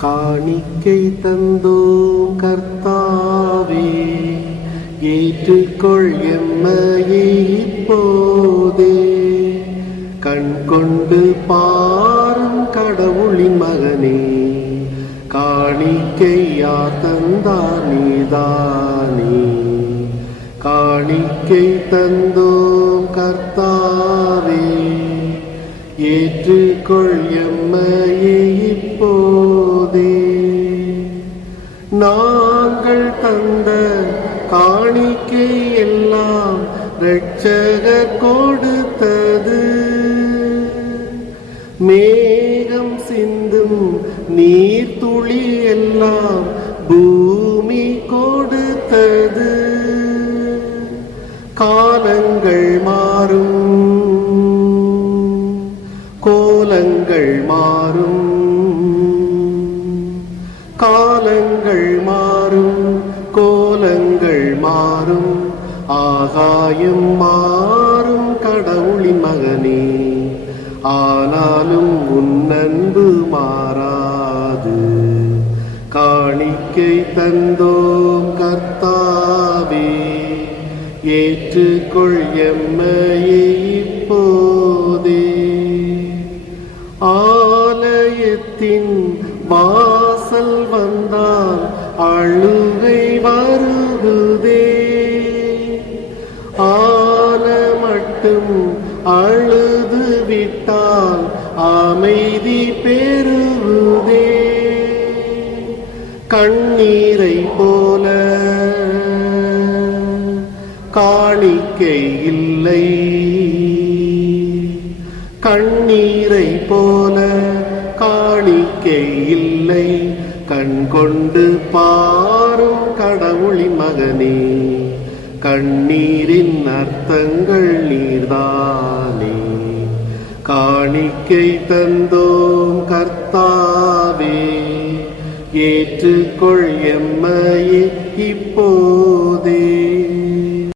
காணிக்கை தந்தோம் கர்த்தாவே ஏற்றுக்கொள் எம்மையே இப்போதே. கண் கொண்டு பாரும் கடவுளின் மகனே காணிக்கையா தந்தார் நீதானே. காணிக்கை தந்தோம் கர்த்தாவே ஏற்றுக்கொள் எம்மையே இப்போதே. நாங்கள் தந்த காணிக்கை எல்லாம் ரட்சக கொடுத்தது. மேகம் சிந்தும் நீர் துளி எல்லாம் பூமி கொடுத்தது. காலங்கள் மாறும் கோலங்கள் மாறும் ஆகாயம் மாறும் கடவுளின் மகனே. ஆனாலும் உன் அன்பு மாறாது. காணிக்கை தந்தோம் கர்த்தாவே. ஏற்றுக்கொள் எம்மையே இப்போதே. ஆலயத்தின் வாசல் வந்த அழுகை வருகுதே. ஆன மட்டும் அழுது விட்டால் அமைதி பெறுகுதே கண்ணீரை போல காணிக்கை இல்லை. கண்ணீரை போல கண் கொண்டு பாரும் கடவுளி மகனே கண்ணீரின் அர்த்தங்கள் நீர்தானே. காணிக்கை தந்தோம் கர்த்தாவே ஏற்றுக்கொள் எம்மையே இப்போதே.